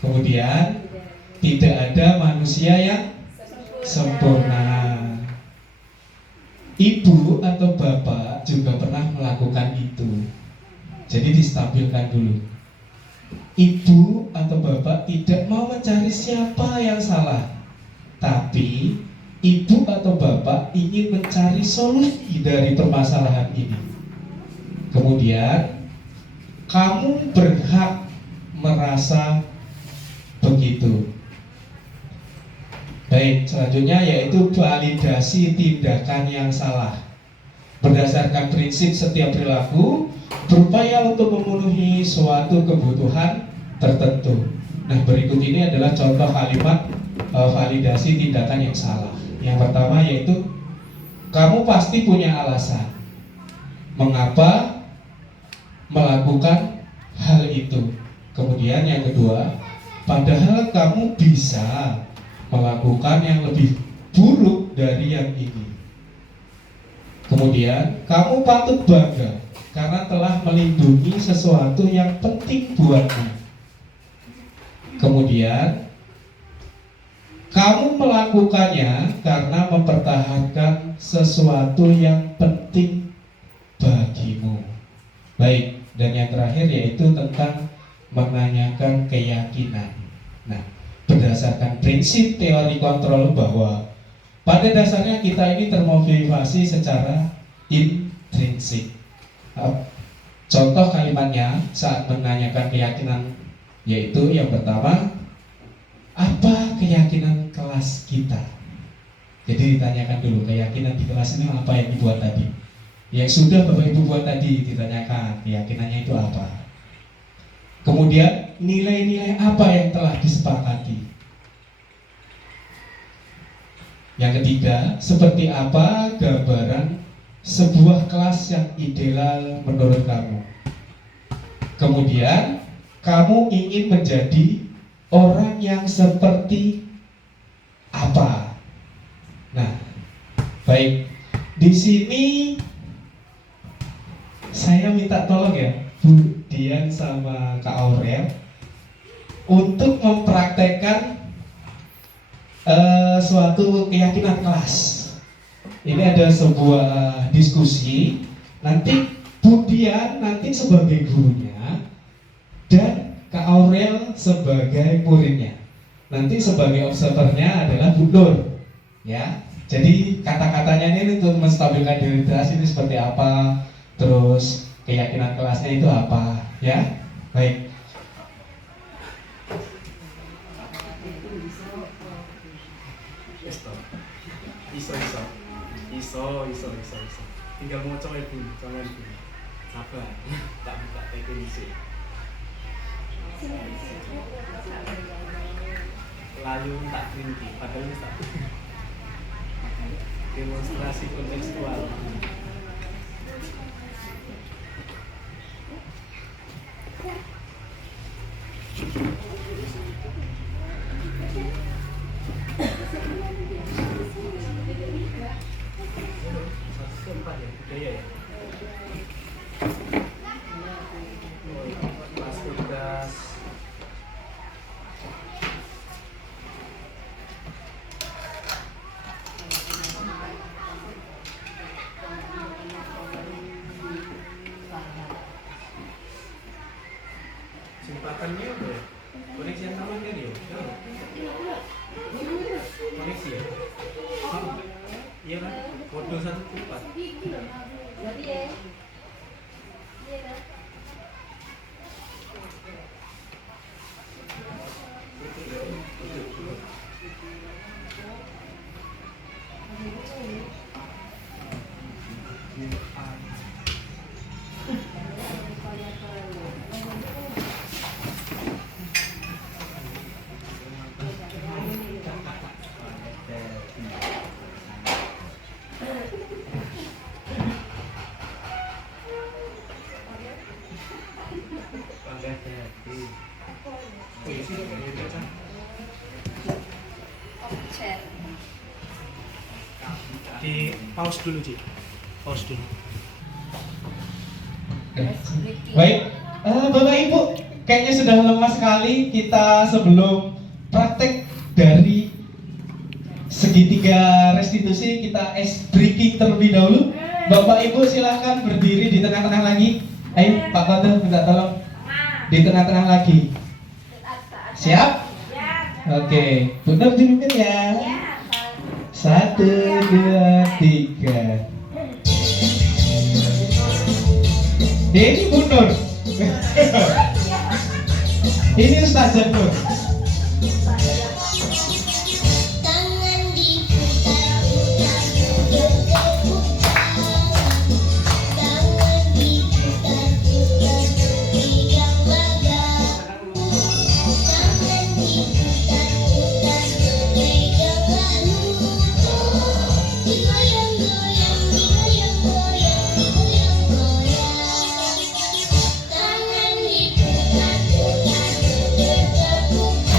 Kemudian tidak ada manusia yang sempurna. Ibu atau bapak juga pernah melakukan itu. Jadi distabilkan dulu. Ibu atau bapak tidak mau mencari siapa yang salah, tapi ibu atau bapak ingin mencari solusi dari permasalahan ini. Kemudian kamu berhak merasa begitu. Baik, selanjutnya yaitu validasi tindakan yang salah. Berdasarkan prinsip setiap perilaku berupaya untuk memenuhi suatu kebutuhan tertentu. Nah, berikut ini adalah contoh kalimat validasi tindakan yang salah. Yang pertama yaitu kamu pasti punya alasan mengapa melakukan hal itu. Kemudian yang kedua, padahal kamu bisa melakukan yang lebih buruk dari yang ini. Kemudian kamu patut bangga karena telah melindungi sesuatu yang penting buatmu. Kemudian kamu melakukannya karena mempertahankan sesuatu yang penting bagimu. Baik, dan yang terakhir yaitu tentang menanyakan keyakinan. Nah, berdasarkan prinsip teori kontrol bahwa pada dasarnya kita ini termotivasi secara intrinsik. Contoh kalimatnya saat menanyakan keyakinan, yaitu yang pertama, apa keyakinan kelas kita? Jadi ditanyakan dulu, keyakinan di kelas ini apa yang dibuat tadi? Yang sudah Bapak Ibu buat tadi ditanyakan, keyakinannya itu apa? Kemudian nilai-nilai apa yang telah disepakati? Yang ketiga, seperti apa gambaran sebuah kelas yang ideal menurut kamu? Kemudian, kamu ingin menjadi orang yang seperti apa? Nah, baik. Di sini saya minta tolong ya, Bu Dian sama Kak Aurel untuk mempraktekkan suatu keyakinan kelas. Ini ada sebuah diskusi. Nanti Bu Dian nanti sebagai gurunya dan Kak Aurel sebagai muridnya. Nanti sebagai observernya adalah Bu Nur. Ya. Jadi kata-katanya ini untuk menstabilkan identitas ini seperti apa, terus keyakinan kelasnya itu apa, ya? Baik. Iso. Tinggal mau coba ibu, sabar. Tak buka definisi. Layu tak tinggi, padahal ini tak. Demonstrasi kontekstual. Empat ya, budaya ya. Kelas tugas. Simpatannya udah ya? Koneksi yang sama kan ya? Koneksi ya? Iya kan? Kode 1 4. Jadi ya. Di pause dulu Ci. Pause dulu. Baik, Bapak Ibu, kayaknya sudah lemas sekali kita sebelum praktek dari segitiga restitusi kita ice breaking terlebih dahulu. Bapak Ibu silahkan berdiri di tengah-tengah lagi. Ayo Pak Koto minta tolong di tengah-tengah lagi. Siap? Oke, benar dipimpin ya. 1, 2, 3. Ini Bu Nur. Ini Ustazah Nur. Tangan diputar-putar, bergeputar. Tangan diputar-putar, pegang gagang. Tangan diputar-putar, pegang lutut. Digoyang-goyang, digoyang-goyang, digoyang-goyang. Tangan diputar-putar, bergeputar.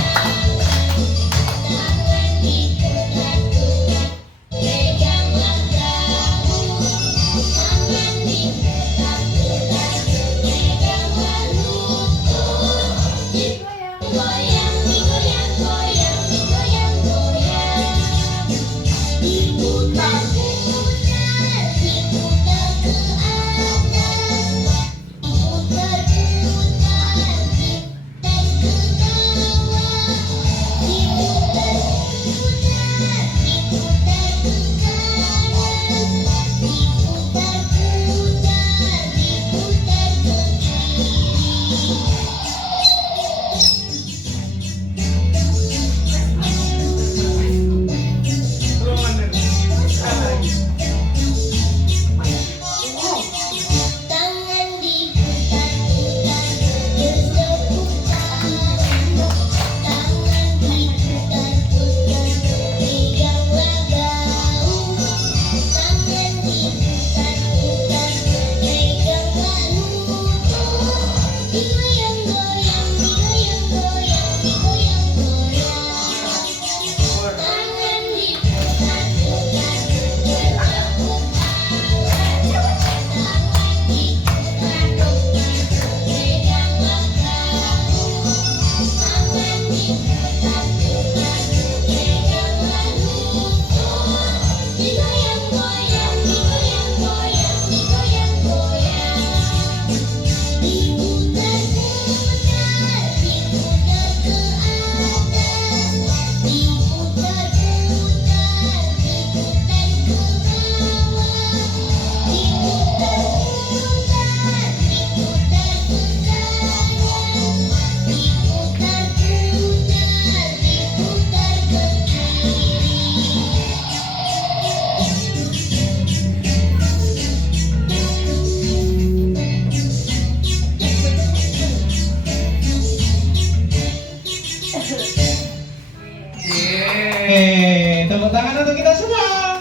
tepuk tangan untuk kita semua.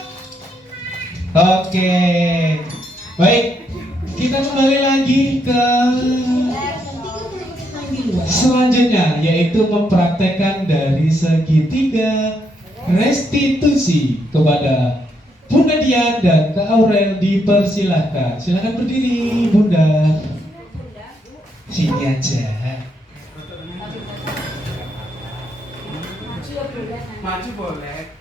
Oke, baik, kita kembali lagi ke selanjutnya, yaitu mempraktekkan dari segitiga restitusi kepada Bunda Dian dan Kak Aurel. Dipersilahkan, silakan berdiri Bunda. Sini aja. Maju boleh.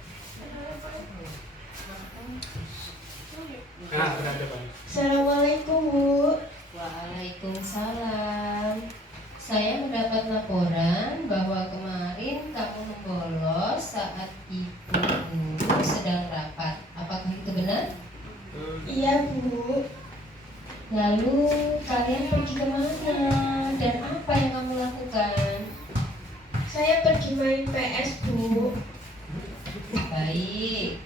Nah, berada Bang. Assalamualaikum Bu. Waalaikumsalam. Saya mendapat laporan bahwa kemarin kamu membolos saat ibu guru sedang rapat. Apakah itu benar? Iya Bu. Lalu kalian pergi kemana dan apa yang kamu lakukan? Saya pergi main PS Bu. Baik.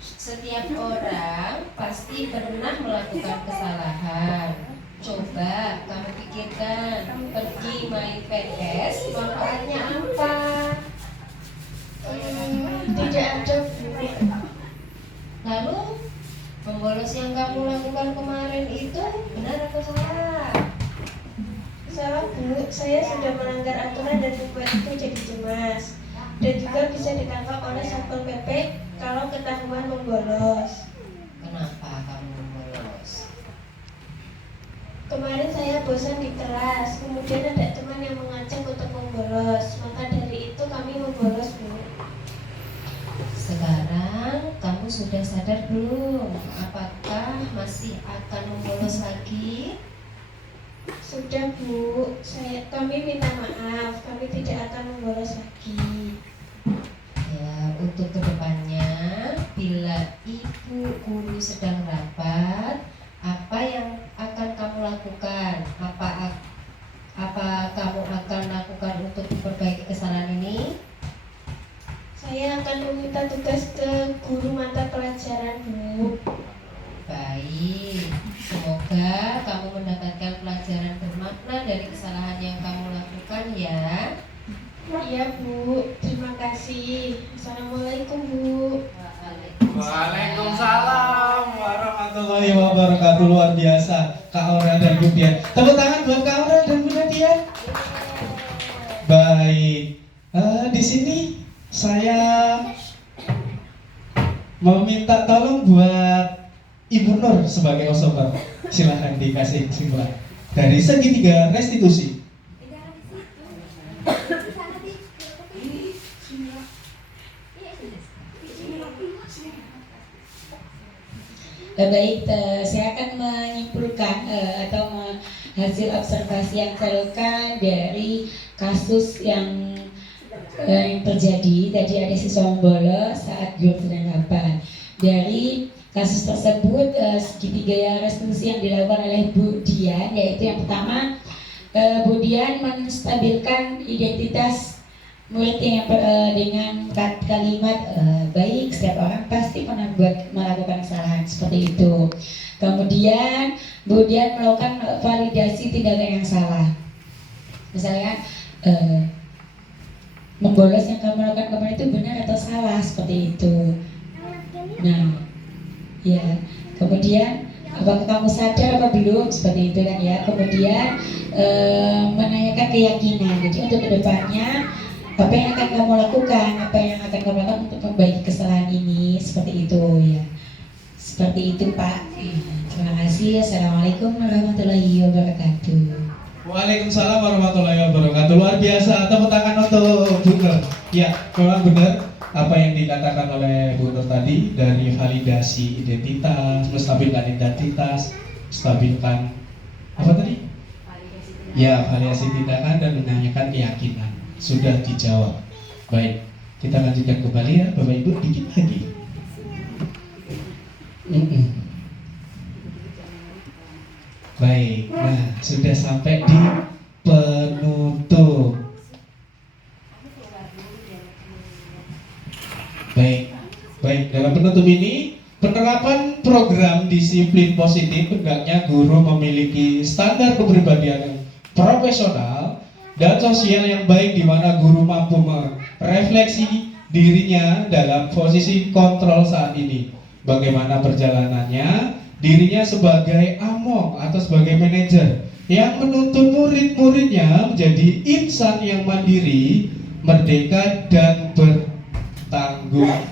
Setiap orang pasti pernah melakukan kesalahan. Coba kamu pikirkan, pergi main PS manfaatnya apa? Tidak ada Bu. Lalu membolos yang kamu lakukan kemarin itu benar atau salah? Salah Bu, saya sudah melanggar aturan dan membuatku jadi cemas. Dan juga bisa ditangkap oleh Satpol PP kalau ketahuan membolos. Kenapa kamu membolos? Kemarin saya bosan di kelas, kemudian ada teman yang mengajak untuk membolos. Maka dari itu kami membolos Bu. Sekarang kamu sudah sadar belum? Apakah masih akan membolos lagi? Sudah Bu, kami minta maaf, kami tidak akan membolos lagi. Ya, untuk kedepannya, bila ibu guru sedang rapat, apa yang akan kamu lakukan? Apa kamu akan lakukan untuk memperbaiki kesalahan ini? Saya akan meminta tugas ke guru mata pelajaran Bu. Baik, semoga kamu mendapatkan pelajaran bermakna dari kesalahan yang kamu lakukan ya. Iya Bu, terima kasih. Assalamualaikum Bu. Waalaikumsalam Warahmatullahi wabarakatuh. Luar biasa Kak Aurel dan Bu Dian. Tepuk tangan buat Kak Aurel dan Bunda Dian. Baik, di sini saya meminta tolong buat Ibu Nur sebagai osoper. Silahkan dikasih kesimpulan dari segitiga restitusi. Baik, saya akan menyimpulkan atau hasil observasi yang saya lakukan dari kasus yang terjadi. Tadi ada siswa membolos saat guru sedang rapat. Dari kasus tersebut, segitiga restitusi yang dilakukan oleh Bu Dian, yaitu yang pertama, Bu Dian menstabilkan identitas murid yang dengan kalimat baik, setiap orang pasti pernah melakukan kesalahan seperti itu. Kemudian Bu Dian melakukan validasi tindakan yang salah. Misalnya membolos yang kamu lakukan kemarin itu benar atau salah, seperti itu. Nah, ya. Kemudian apakah kamu sadar apa belum, seperti itu kan ya. Kemudian menanyakan keyakinan. Jadi untuk kedepannya apa yang akan kamu lakukan, apa yang akan kamu lakukan untuk memperbaiki kesalahan ini, seperti itu ya. Seperti itu Pak. Terima kasih. Assalamualaikum warahmatullahi wabarakatuh. Waalaikumsalam warahmatullahi wabarakatuh. Luar biasa. Tepuk tangan untuk Bu Nur. Ya, memang benar apa yang dikatakan oleh Bu Nur tadi, dari validasi identitas, menstabilkan identitas, stabilkan apa tadi? Ya, validasi tindakan dan menanyakan keyakinan. Sudah dijawab. Baik, kita lanjutkan kembali ya Bapak Ibu, dikit lagi. Baik, nah sudah sampai di penutup. Baik, dalam penutup ini penerapan program disiplin positif hendaknya guru memiliki standar kepribadian yang profesional dan sosial yang baik, di mana guru mampu merefleksi dirinya dalam posisi kontrol saat ini. Bagaimana perjalanannya, dirinya sebagai among atau sebagai manajer yang menuntun murid-muridnya menjadi insan yang mandiri, merdeka, dan bertanggung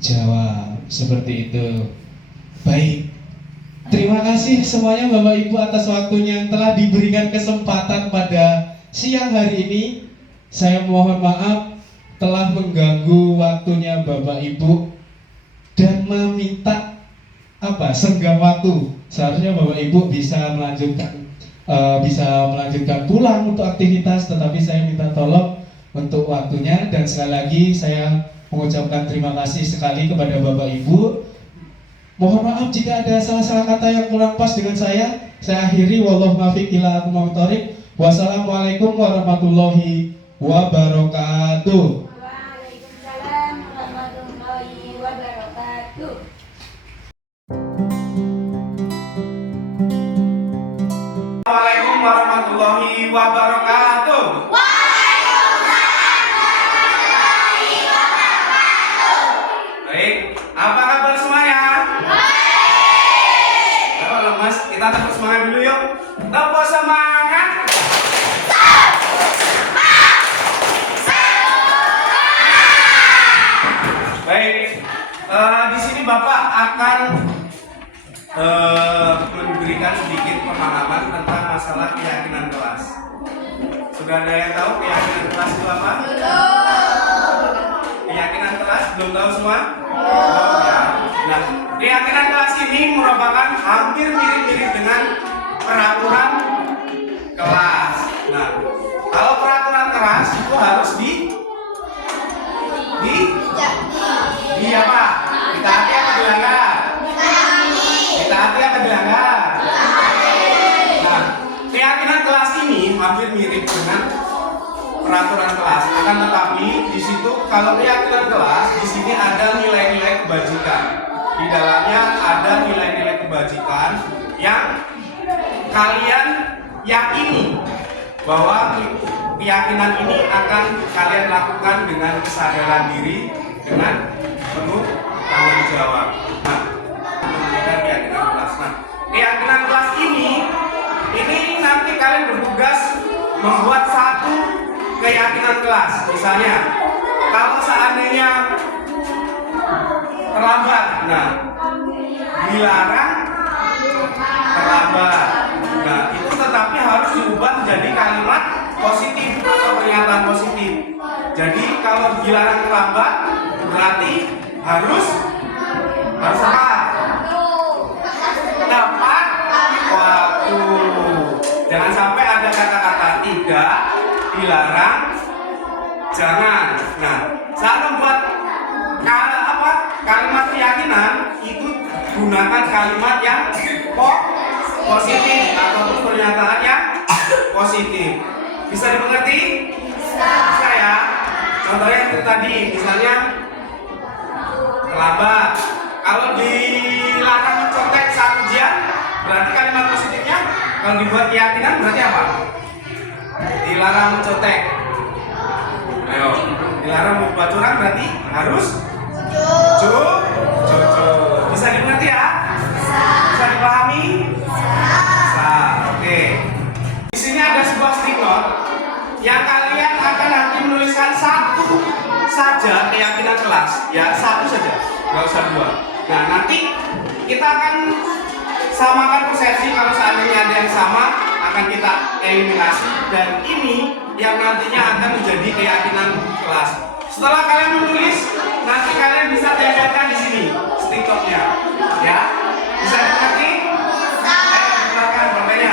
jawab. Seperti itu. Baik, terima kasih semuanya Bapak Ibu atas waktunya yang telah diberikan kesempatan pada siang hari ini. Saya mohon maaf telah mengganggu waktunya Bapak Ibu dan meminta senggang waktu. Seharusnya Bapak Ibu bisa melanjutkan pulang untuk aktivitas, tetapi saya minta tolong untuk waktunya. Dan sekali lagi saya mengucapkan terima kasih sekali kepada Bapak Ibu. Mohon maaf jika ada salah-salah kata yang kurang pas dengan saya. Saya akhiri, wallahu muwaffiq ila aqwamit thoriq. Wassalamualaikum warahmatullahi wabarakatuh. Waalaikumsalam warahmatullahi wabarakatuh. Assalamualaikum warahmatullahi wabarakatuh. Baik, apa kabar semuanya? Baik. Lemas, kita tepuk semangat dulu yuk. Tepuk semangat. Baik, di sini Bapak akan memberikan sedikit pemahaman tentang masalah keyakinan kelas. Sudah ada yang tahu keyakinan kelas itu apa? Keyakinan kelas belum tahu semua? Belum ya. Nah, keyakinan kelas ini merupakan hampir mirip-mirip dengan peraturan kelas. Nah, kalau peraturan kelas itu harus di apa? Ditaati apa dilanggar? Ditaati apa dilanggar? Nah, keyakinan kelas ini hampir mirip dengan peraturan kelas. Akan tetapi di situ kalau keyakinan kelas di sini ada nilai-nilai kebajikan. Di dalamnya ada nilai-nilai kebajikan yang kalian yakini bahwa keyakinan ini akan kalian lakukan dengan kesadaran diri, dengan penuh tanggung jawab. Nah, kemudian keyakinan kelas. Nah, keyakinan kelas ini nanti kalian bertugas membuat satu keyakinan kelas. Misalnya, kalau seandainya terlambat, nah dilarang terlambat. Nah, itu tetapi harus diubah menjadi kalimat positif atau pernyataan positif. Jadi kalau dilarang terlambat berarti harus apa? Tepat waktu. Jangan sampai ada kata-kata tidak, dilarang, jangan. Nah, saat membuat kalimat keyakinan itu gunakan kalimat yang positif atau pernyataan yang positif. Bisa dimengerti? Bisa ya. Contohnya itu tadi, misalnya terlambat. Kalau dilarang mencontek saat ujian, berarti kalimat positifnya kalau dibuat keyakinan berarti apa? Dilarang mencontek. Ayo, dilarang membuat curang berarti harus jujur. Bisa dimengerti ya? Bisa dipahami? Bisa. Oke. Di sini ada sebuah stick note yang kalian akan nanti menuliskan satu saja keyakinan kelas, ya satu saja, nggak usah dua. Nah, nanti kita akan samakan persepsi. Kalau seandainya ada yang sama, akan kita eliminasi, dan ini yang nantinya akan menjadi keyakinan kelas. Setelah kalian menulis, nanti kalian bisa tempelkan di sini stick note-nya, ya. Bisa dimengerti? Silakan pertanyaannya.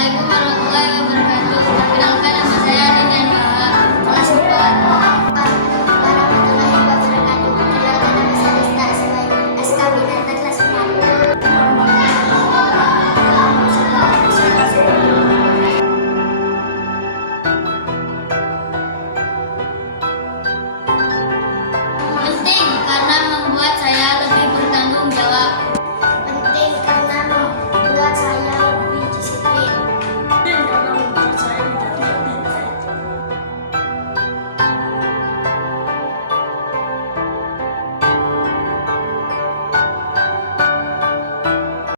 Assalamualaikum warahmatullahi wabarakatuh. Perkenalkan